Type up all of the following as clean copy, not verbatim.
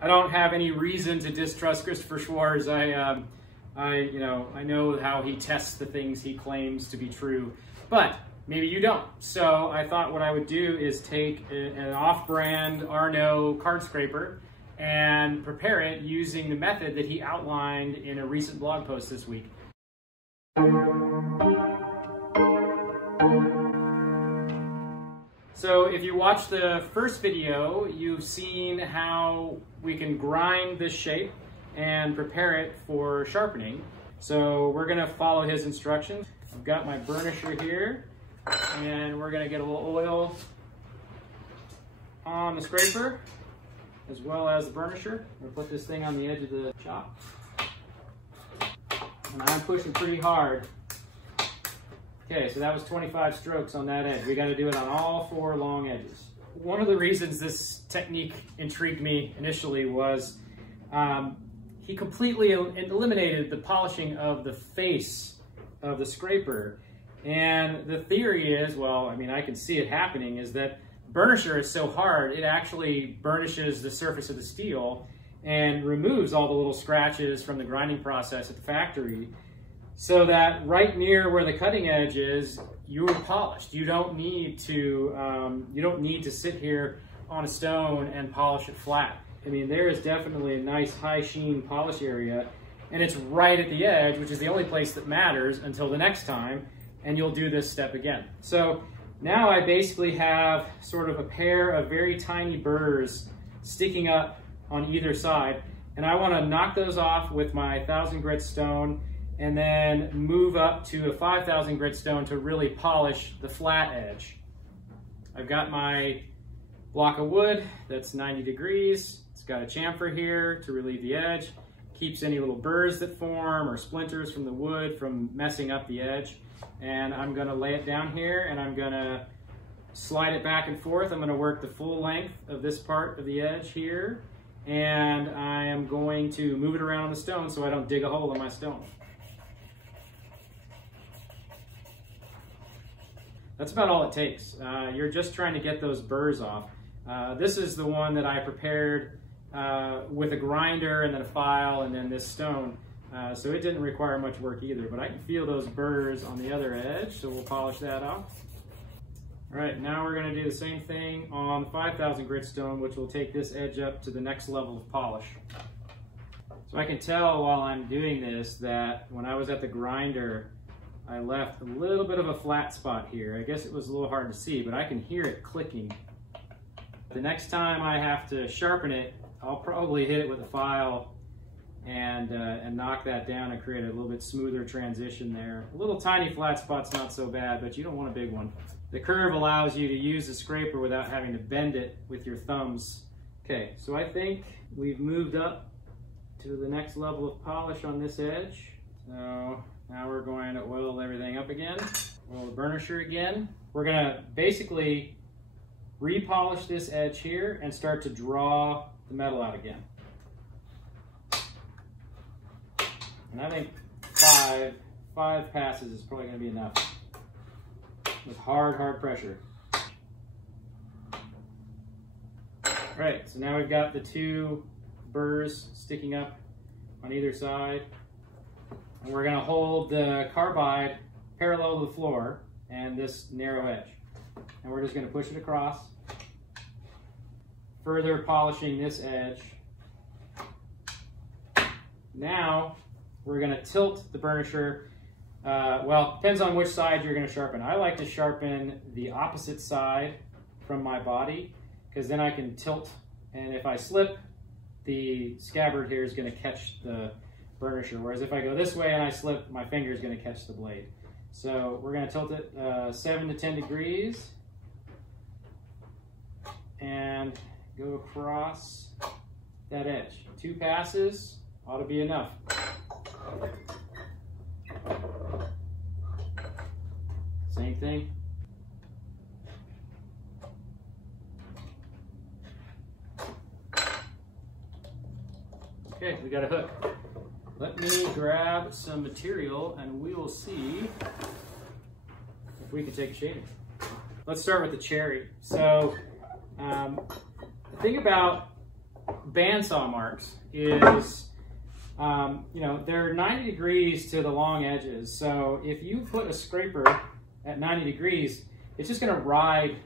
I don't have any reason to distrust Christopher Schwarz. I know how he tests the things he claims to be true, but maybe you don't. So I thought what I would do is take an off-brand Arno card scraper and prepare it using the method that he outlined in a recent blog post this week. So if you watched the first video, you've seen how we can grind this shape and prepare it for sharpening. So we're gonna follow his instructions. I've got my burnisher here, and we're gonna get a little oil on the scraper, as well as the burnisher. We'll put this thing on the edge of the chop. And I'm pushing pretty hard. Okay, so that was 25 strokes on that edge. We got to do it on all 4 long edges. One of the reasons this technique intrigued me initially was he completely eliminated the polishing of the face of the scraper. And the theory is, well, I mean, I can see it happening, is that burnisher is so hard, it actually burnishes the surface of the steel and removes all the little scratches from the grinding process at the factory, so that right near where the cutting edge is, you're polished. You don't need to sit here on a stone and polish it flat. I mean, there is definitely a nice high sheen polish area, and it's right at the edge, which is the only place that matters until the next time, and you'll do this step again. So now I basically have sort of a pair of very tiny burrs sticking up on either side, and I want to knock those off with my 1000 grit stone, and then move up to a 5000 grit stone to really polish the flat edge. I've got my block of wood that's 90 degrees. It's got a chamfer here to relieve the edge. Keeps any little burrs that form or splinters from the wood from messing up the edge. And I'm gonna lay it down here, and I'm gonna slide it back and forth. I'm gonna work the full length of this part of the edge here, and I am going to move it around on the stone so I don't dig a hole in my stone. That's about all it takes. You're just trying to get those burrs off. This is the one that I prepared with a grinder and then a file and then this stone. So it didn't require much work either, but I can feel those burrs on the other edge, so we'll polish that off. All right, now we're gonna do the same thing on the 5000 grit stone, which will take this edge up to the next level of polish. So I can tell while I'm doing this that when I was at the grinder, I left a little bit of a flat spot here. I guess it was a little hard to see, but I can hear it clicking. The next time I have to sharpen it, I'll probably hit it with a file and knock that down and create a little bit smoother transition there. A little tiny flat spot's not so bad, but you don't want a big one. The curve allows you to use the scraper without having to bend it with your thumbs. Okay, so I think we've moved up to the next level of polish on this edge. So now we're going to oil everything up again, oil the burnisher again. We're gonna basically repolish this edge here and start to draw the metal out again. And I think five passes is probably gonna be enough. With hard pressure. All right, so now we've got the 2 burrs sticking up on either side. And we're gonna hold the carbide parallel to the floor and this narrow edge. And we're just gonna push it across, further polishing this edge. Now, we're gonna tilt the burnisher. Well, depends on which side you're gonna sharpen. I like to sharpen the opposite side from my body, because then I can tilt, and if I slip, the scabbard here is gonna catch the burnisher, whereas if I go this way and I slip, my finger is going to catch the blade. So we're going to tilt it 7 to 10 degrees and go across that edge. 2 passes ought to be enough. Same thing. Okay, we got a hook. Let me grab some material and we will see if we can take a shaving. Let's start with the cherry. So the thing about bandsaw marks is, you know, they're 90 degrees to the long edges. So if you put a scraper at 90 degrees, it's just gonna ride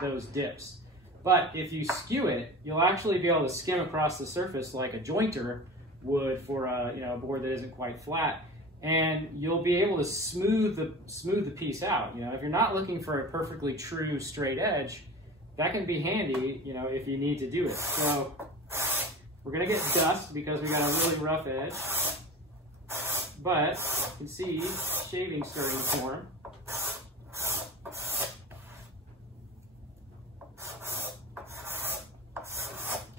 those dips. But if you skew it, you'll actually be able to skim across the surface like a jointer would for a, you know, a board that isn't quite flat. And you'll be able to smooth the piece out. You know, if you're not looking for a perfectly true straight edge, that can be handy, you know, if you need to do it. So we're gonna get dust because we got a really rough edge, but you can see shaving starting to form.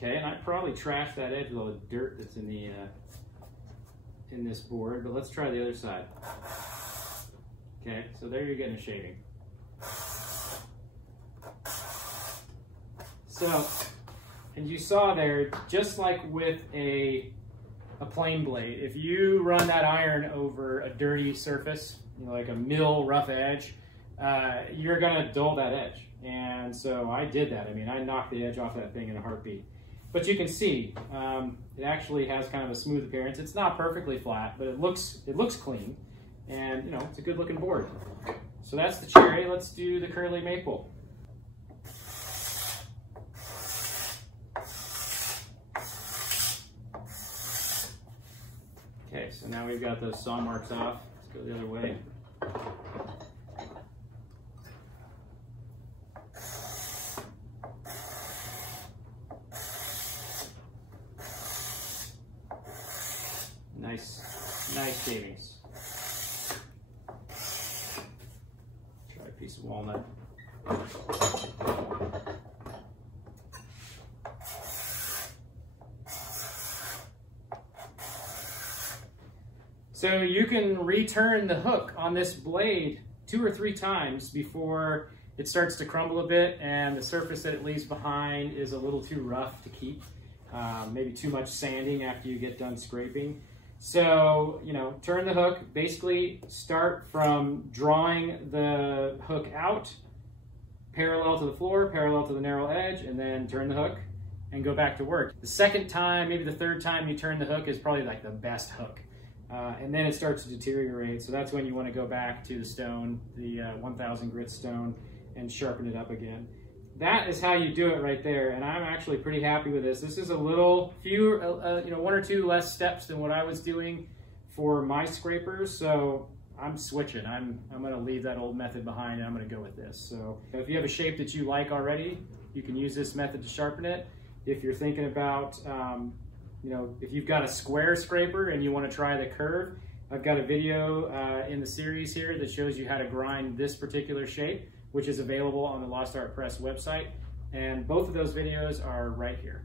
Okay, and I probably trashed that edge with all the dirt that's in the in this board, but let's try the other side. Okay, so there you're getting a shaving. So, and you saw there, just like with a plane blade, if you run that iron over a dirty surface, you know, like a mill rough edge, you're gonna dull that edge. And so I did that. I mean, I knocked the edge off that thing in a heartbeat. But you can see, it actually has kind of a smooth appearance. It's not perfectly flat, but it looks clean. And, you know, it's a good looking board. So that's the cherry. Let's do the curly maple. Okay, so now we've got those saw marks off. Let's go the other way. Nice shavings. Try a piece of walnut. So you can return the hook on this blade 2 or 3 times before it starts to crumble a bit and the surface that it leaves behind is a little too rough to keep. Maybe too much sanding after you get done scraping. So, you know, turn the hook, basically start from drawing the hook out, parallel to the floor, parallel to the narrow edge, and then turn the hook and go back to work. The second time, maybe the third time you turn the hook is probably like the best hook. And then it starts to deteriorate. So that's when you want to go back to the stone, the 1000 grit stone, and sharpen it up again. That is how you do it right there, and I'm actually pretty happy with this. This is a little few, you know, 1 or 2 less steps than what I was doing for my scrapers, so I'm switching. I'm going to leave that old method behind, and I'm going to go with this. So if you have a shape that you like already, you can use this method to sharpen it. If you're thinking about, you know, if you've got a square scraper and you want to try the curve, I've got a video in the series here that shows you how to grind this particular shape, which is available on the Lost Art Press website. And both of those videos are right here.